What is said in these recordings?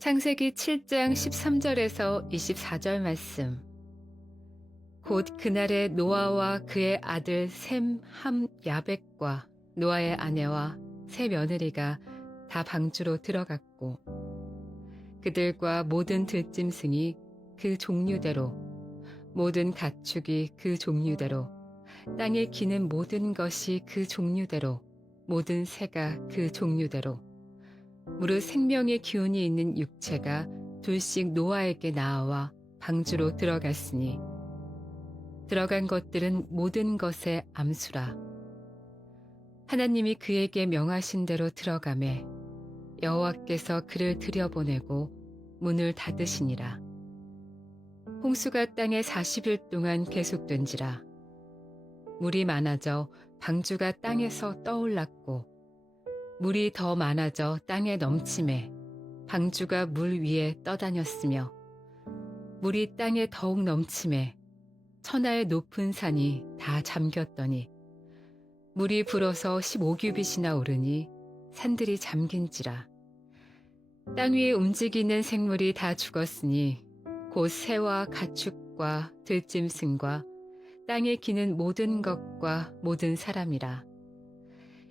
창세기 7장 13절에서 24절 말씀. 곧 그날에 노아와 그의 아들 셈, 함, 야벳과 노아의 아내와 세 며느리가 다 방주로 들어갔고 그들과 모든 들짐승이 그 종류대로 모든 가축이 그 종류대로 땅에 기는 모든 것이 그 종류대로 모든 새가 그 종류대로 무릇 생명의 기운이 있는 육체가 둘씩 노아에게 나와 방주로 들어갔으니 들어간 것들은 모든 것의 암수라. 하나님이 그에게 명하신 대로 들어가매 여호와께서 그를 들여보내고 문을 닫으시니라. 홍수가 땅에 40일 동안 계속된지라. 물이 많아져 방주가 땅에서 떠올랐고 물이 더 많아져 땅에 넘침에 방주가 물 위에 떠다녔으며 물이 땅에 더욱 넘침에 천하의 높은 산이 다 잠겼더니 물이 불어서 15규빗이나 오르니 산들이 잠긴지라. 땅 위에 움직이는 생물이 다 죽었으니 곧 새와 가축과 들짐승과 땅에 기는 모든 것과 모든 사람이라.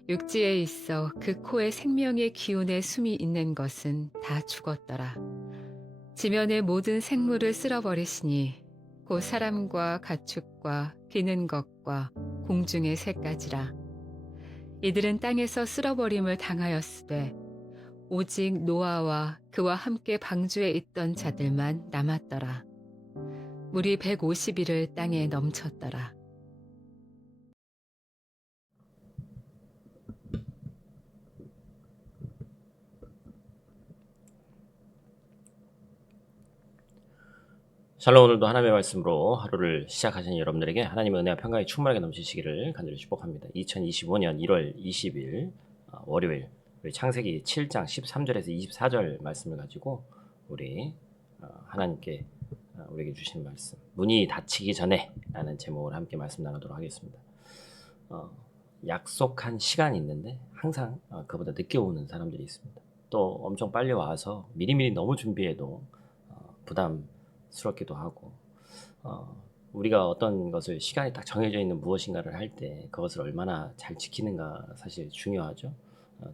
육지에 있어 그 코에 생명의 기운의 숨이 있는 것은 다 죽었더라. 지면의 모든 생물을 쓸어버리시니 곧 사람과 가축과 기는 것과 공중의 새까지라. 이들은 땅에서 쓸어버림을 당하였으되 오직 노아와 그와 함께 방주에 있던 자들만 남았더라. 물이 150일을 땅에 넘쳤더라. 샬롬. 오늘도 하나님의 말씀으로 하루를 시작하시는 여러분들에게 하나님의 은혜와 평강이 충만하게 넘치시기를 간절히 축복합니다. 2025년 1월 20일 월요일 우리 창세기 7장 13절에서 24절 말씀을 가지고 우리 하나님께 우리에게 주신 말씀 문이 닫히기 전에 라는 제목을 함께 말씀 나누도록 하겠습니다. 약속한 시간이 있는데 항상 그보다 늦게 오는 사람들이 있습니다. 또 엄청 빨리 와서 미리미리 너무 준비해도 부담스럽기도 하고 우리가 어떤 것을 시간이 딱 정해져 있는 무엇인가를 할 때 그것을 얼마나 잘 지키는가 사실 중요하죠.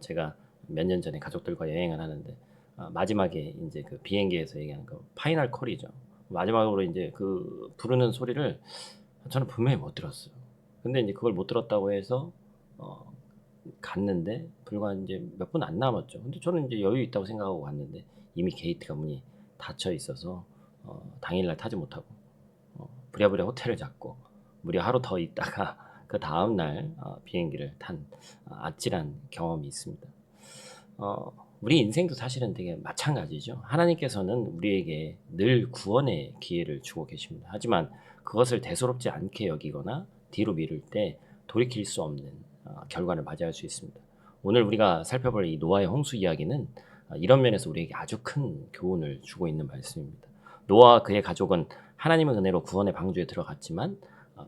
제가 몇 년 전에 가족들과 여행을 하는데 마지막에 이제 그 비행기에서 얘기하는 그 파이널 콜이죠. 마지막으로 이제 그 부르는 소리를 저는 분명히 못 들었어요. 근데 이제 그걸 못 들었다고 해서 갔는데 불과 이제 몇 분 안 남았죠. 근데 저는 이제 여유 있다고 생각하고 갔는데 이미 게이트가 문이 닫혀 있어서 당일날 타지 못하고 부랴부랴 호텔을 잡고 무려 하루 더 있다가 그 다음날 비행기를 탄 아찔한 경험이 있습니다. 우리 인생도 사실은 되게 마찬가지죠. 하나님께서는 우리에게 늘 구원의 기회를 주고 계십니다. 하지만 그것을 대수롭지 않게 여기거나 뒤로 미룰 때 돌이킬 수 없는 결과를 맞이할 수 있습니다. 오늘 우리가 살펴볼 이 노아의 홍수 이야기는 이런 면에서 우리에게 아주 큰 교훈을 주고 있는 말씀입니다. 노아와 그의 가족은 하나님의 은혜로 구원의 방주에 들어갔지만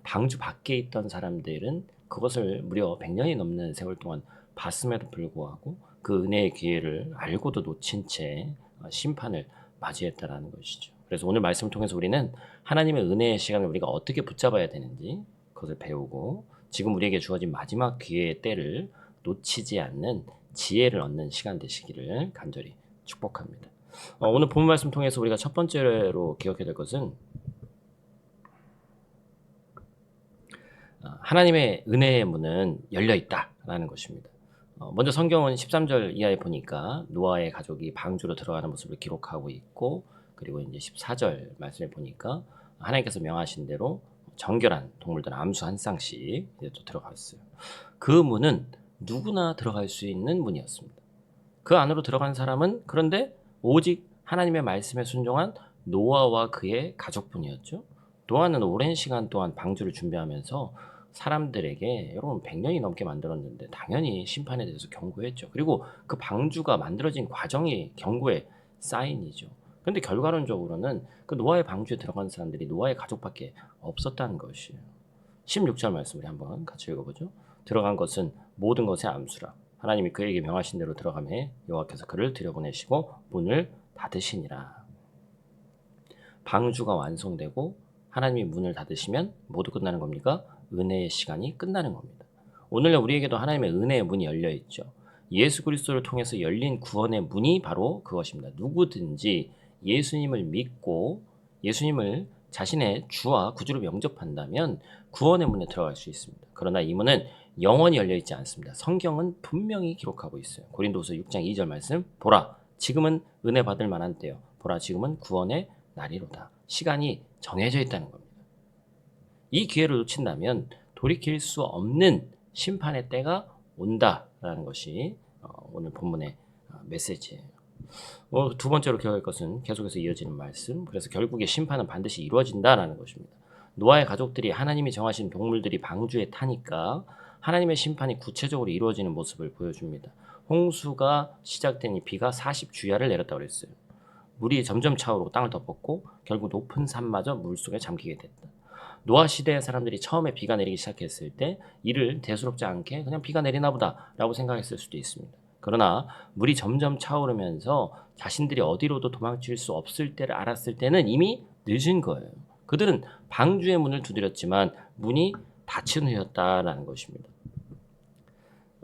방주 밖에 있던 사람들은 그것을 무려 100년이 넘는 세월 동안 봤음에도 불구하고 그 은혜의 기회를 알고도 놓친 채 심판을 맞이했다라는 것이죠. 그래서 오늘 말씀을 통해서 우리는 하나님의 은혜의 시간을 우리가 어떻게 붙잡아야 되는지 그것을 배우고 지금 우리에게 주어진 마지막 기회의 때를 놓치지 않는 지혜를 얻는 시간 되시기를 간절히 축복합니다. 오늘 본문 말씀 통해서 우리가 첫 번째로 기억해야 될 것은 하나님의 은혜의 문은 열려 있다라는 것입니다. 먼저 성경은 13절 이하에 보니까 노아의 가족이 방주로 들어가는 모습을 기록하고 있고 그리고 이제 14절 말씀에 보니까 하나님께서 명하신 대로 정결한 동물들 암수 한 쌍씩 이제 또 들어갔어요. 그 문은 누구나 들어갈 수 있는 문이었습니다. 그 안으로 들어간 사람은 그런데 오직 하나님의 말씀에 순종한 노아와 그의 가족뿐이었죠. 노아는 오랜 시간 동안 방주를 준비하면서 사람들에게 여러분 100년이 넘게 만들었는데 당연히 심판에 대해서 경고했죠. 그리고 그 방주가 만들어진 과정이 경고의 사인이죠. 그런데 결과론적으로는 그 노아의 방주에 들어간 사람들이 노아의 가족밖에 없었다는 것이에요. 16절 말씀 우리 한번 같이 읽어보죠. 들어간 것은 모든 것의 암수라. 하나님이 그에게 명하신 대로 들어가매 여호와께서 그를 들여보내시고 문을 닫으시니라. 방주가 완성되고 하나님이 문을 닫으시면 모두 끝나는 겁니까? 은혜의 시간이 끝나는 겁니다. 오늘날 우리에게도 하나님의 은혜의 문이 열려 있죠. 예수 그리스도를 통해서 열린 구원의 문이 바로 그것입니다. 누구든지 예수님을 믿고 예수님을 자신의 주와 구주로 영접한다면 구원의 문에 들어갈 수 있습니다. 그러나 이 문은 영원히 열려 있지 않습니다. 성경은 분명히 기록하고 있어요. 고린도후서 6장 2절 말씀, 보라 지금은 은혜 받을 만한 때요, 보라 지금은 구원의 날이로다. 시간이 정해져 있다는 겁니다. 이 기회를 놓친다면 돌이킬 수 없는 심판의 때가 온다라는 것이 오늘 본문의 메시지예요. 두 번째로 기억할 것은 계속해서 이어지는 말씀. 그래서 결국에 심판은 반드시 이루어진다라는 것입니다. 노아의 가족들이 하나님이 정하신 동물들이 방주에 타니까 하나님의 심판이 구체적으로 이루어지는 모습을 보여줍니다. 홍수가 시작된 이 비가 40주야를 내렸다고 그랬어요. 물이 점점 차오르고 땅을 덮었고 결국 높은 산마저 물속에 잠기게 됐다. 노아 시대의 사람들이 처음에 비가 내리기 시작했을 때 이를 대수롭지 않게 그냥 비가 내리나 보다 라고 생각했을 수도 있습니다. 그러나 물이 점점 차오르면서 자신들이 어디로도 도망칠 수 없을 때를 알았을 때는 이미 늦은 거예요. 그들은 방주의 문을 두드렸지만 문이 닫힌 후였다라는 것입니다.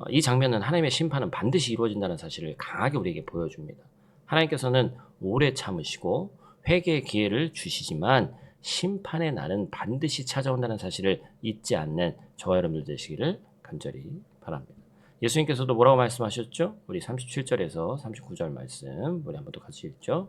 이 장면은 하나님의 심판은 반드시 이루어진다는 사실을 강하게 우리에게 보여줍니다. 하나님께서는 오래 참으시고 회개의 기회를 주시지만 심판의 날은 반드시 찾아온다는 사실을 잊지 않는 저와 여러분들 되시기를 간절히 바랍니다. 예수님께서도 뭐라고 말씀하셨죠? 우리 37절에서 39절 말씀 우리 한번 또 같이 읽죠.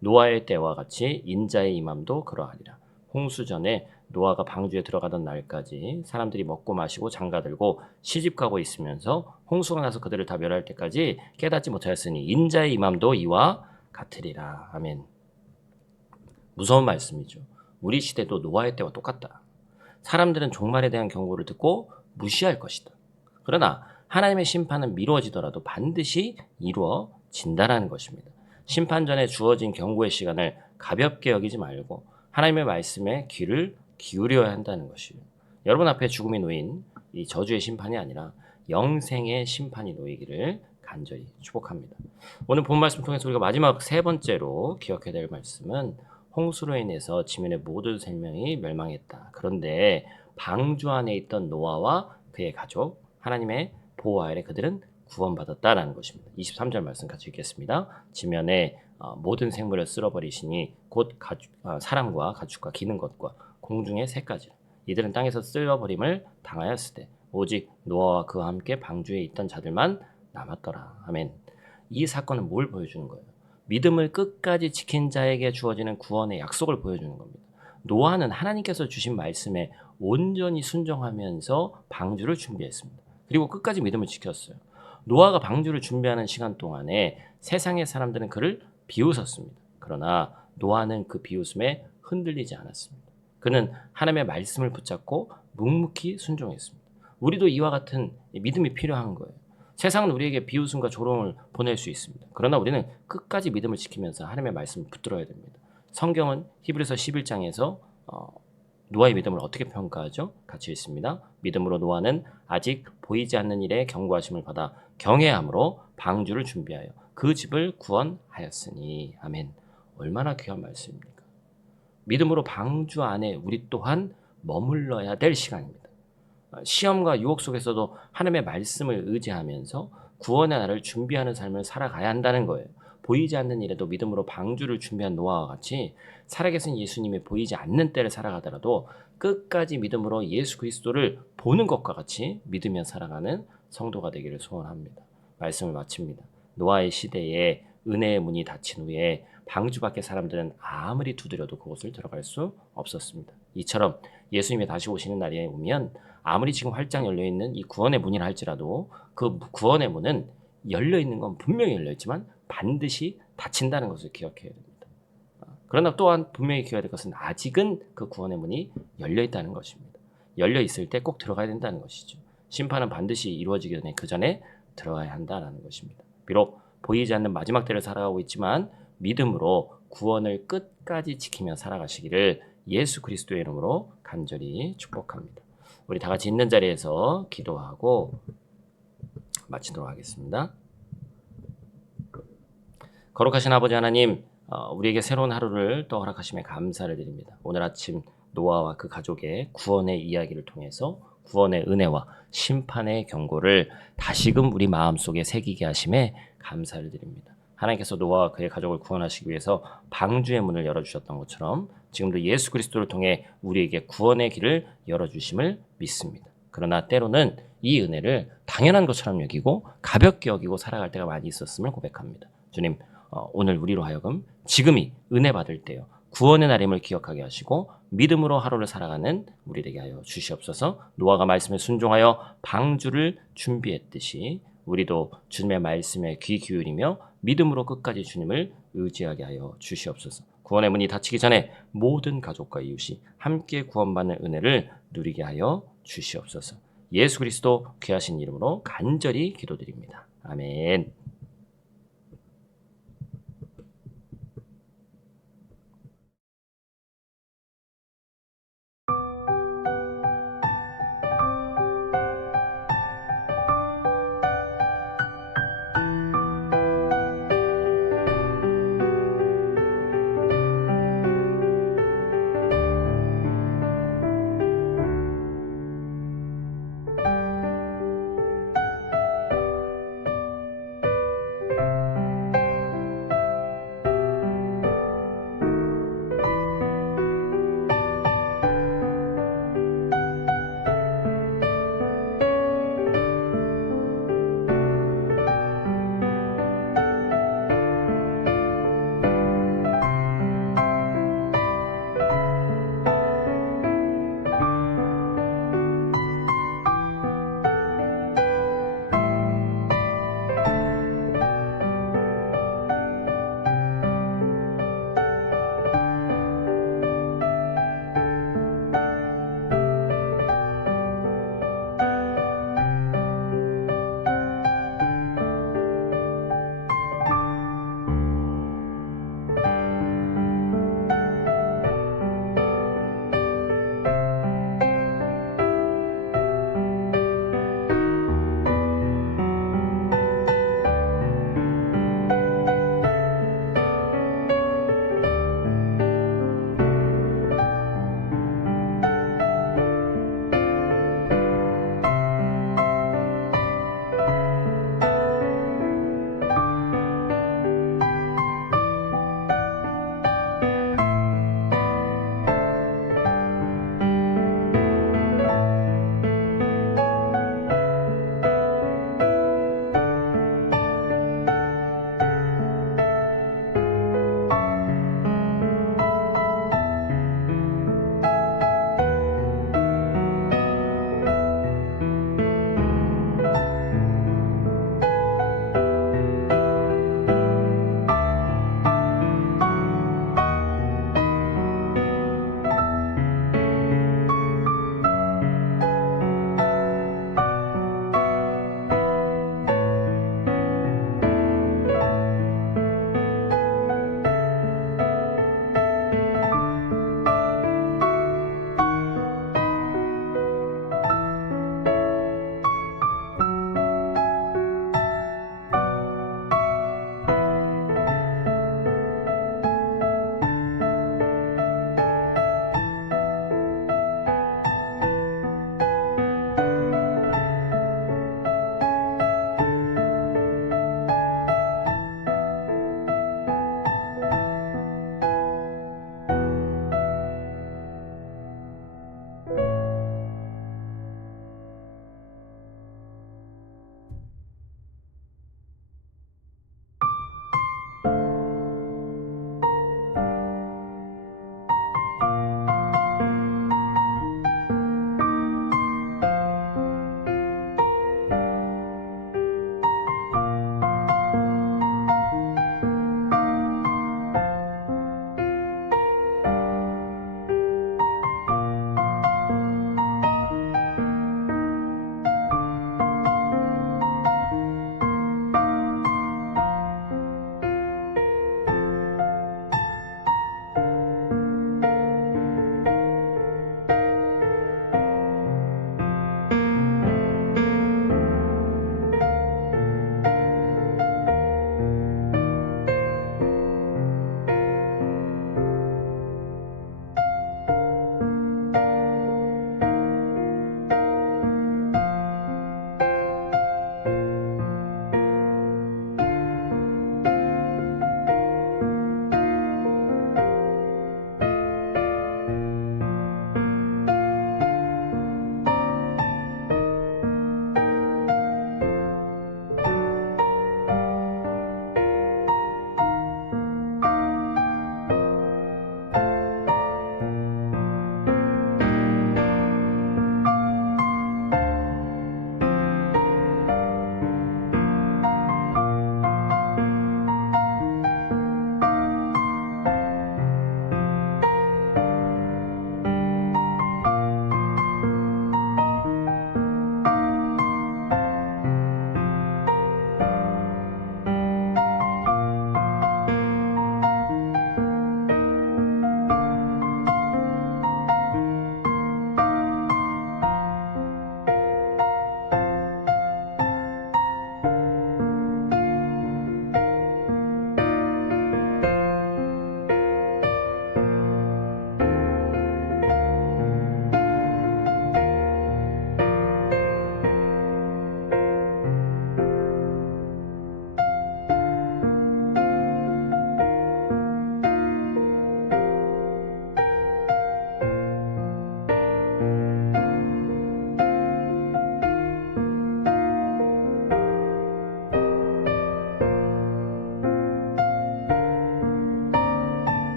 노아의 때와 같이 인자의 임함도 그러하리라. 홍수 전에 노아가 방주에 들어가던 날까지 사람들이 먹고 마시고 장가들고 시집가고 있으면서 홍수가 나서 그들을 다 멸할 때까지 깨닫지 못하였으니 인자의 임함도 이와 같으리라. 아멘. 무서운 말씀이죠. 우리 시대도 노아의 때와 똑같다. 사람들은 종말에 대한 경고를 듣고 무시할 것이다. 그러나 하나님의 심판은 미루어지더라도 반드시 이루어진다라는 것입니다. 심판 전에 주어진 경고의 시간을 가볍게 여기지 말고 하나님의 말씀에 귀를 기울여야 한다는 것이에요. 여러분 앞에 죽음이 놓인 이 저주의 심판이 아니라 영생의 심판이 놓이기를 간절히 축복합니다. 오늘 본 말씀 통해서 우리가 마지막 세 번째로 기억해야 될 말씀은 홍수로 인해서 지면의 모든 생명이 멸망했다. 그런데 방주 안에 있던 노아와 그의 가족, 하나님의 보호 아래 그들은 구원받았다라는 것입니다. 23절 말씀 같이 읽겠습니다. 지면에 모든 생물을 쓸어버리시니 곧 사람과 가축과 기는 것과 공중의 새까지 이들은 땅에서 쓸어버림을 당하였으되 오직 노아와 그와 함께 방주에 있던 자들만 남았더라. 아멘. 이 사건은 뭘 보여주는 거예요? 믿음을 끝까지 지킨 자에게 주어지는 구원의 약속을 보여주는 겁니다. 노아는 하나님께서 주신 말씀에 온전히 순종하면서 방주를 준비했습니다. 그리고 끝까지 믿음을 지켰어요. 노아가 방주를 준비하는 시간 동안에 세상의 사람들은 그를 비웃었습니다. 그러나 노아는 그 비웃음에 흔들리지 않았습니다. 그는 하나님의 말씀을 붙잡고 묵묵히 순종했습니다. 우리도 이와 같은 믿음이 필요한 거예요. 세상은 우리에게 비웃음과 조롱을 보낼 수 있습니다. 그러나 우리는 끝까지 믿음을 지키면서 하나님의 말씀을 붙들어야 됩니다. 성경은 히브리서 11장에서 노아의 믿음을 어떻게 평가하죠? 같이 읽습니다. 믿음으로 노아는 아직 보이지 않는 일에 경고하심을 받아 경외함으로 방주를 준비하여 그 집을 구원하였으니. 아멘. 얼마나 귀한 말씀입니까? 믿음으로 방주 안에 우리 또한 머물러야 될 시간입니다. 시험과 유혹 속에서도 하나님의 말씀을 의지하면서 구원의 날을 준비하는 삶을 살아가야 한다는 거예요. 보이지 않는 일에도 믿음으로 방주를 준비한 노아와 같이 살아계신 예수님이 보이지 않는 때를 살아가더라도 끝까지 믿음으로 예수 그리스도를 보는 것과 같이 믿으며 살아가는 성도가 되기를 소원합니다. 말씀을 마칩니다. 노아의 시대에 은혜의 문이 닫힌 후에 방주 밖의 사람들은 아무리 두드려도 그곳을 들어갈 수 없었습니다. 이처럼 예수님이 다시 오시는 날에 오면 아무리 지금 활짝 열려있는 이 구원의 문이라 할지라도 그 구원의 문은 열려있는 건 분명히 열려있지만 반드시 닫힌다는 것을 기억해야 됩니다. 그러나 또한 분명히 기억해야 될 것은 아직은 그 구원의 문이 열려있다는 것입니다. 열려있을 때 꼭 들어가야 된다는 것이죠. 심판은 반드시 이루어지기 전에 그 전에 들어가야 한다는 것입니다. 비록 보이지 않는 마지막 때를 살아가고 있지만 믿음으로 구원을 끝까지 지키며 살아가시기를 예수 그리스도의 이름으로 간절히 축복합니다. 우리 다 같이 있는 자리에서 기도하고 마치도록 하겠습니다. 거룩하신 아버지 하나님, 우리에게 새로운 하루를 또 허락하심에 감사를 드립니다. 오늘 아침 노아와 그 가족의 구원의 이야기를 통해서 구원의 은혜와 심판의 경고를 다시금 우리 마음속에 새기게 하심에 감사를 드립니다. 하나님께서 노아와 그의 가족을 구원하시기 위해서 방주의 문을 열어주셨던 것처럼 지금도 예수 그리스도를 통해 우리에게 구원의 길을 열어주심을 믿습니다. 그러나 때로는 이 은혜를 당연한 것처럼 여기고 가볍게 여기고 살아갈 때가 많이 있었음을 고백합니다. 주님, 오늘 우리로 하여금 지금이 은혜 받을 때요, 구원의 날임을 기억하게 하시고 믿음으로 하루를 살아가는 우리 되게 하여 주시옵소서. 노아가 말씀에 순종하여 방주를 준비했듯이 우리도 주님의 말씀에 귀 기울이며 믿음으로 끝까지 주님을 의지하게 하여 주시옵소서. 구원의 문이 닫히기 전에 모든 가족과 이웃이 함께 구원받는 은혜를 누리게 하여 주시옵소서. 예수 그리스도 귀하신 이름으로 간절히 기도드립니다. 아멘.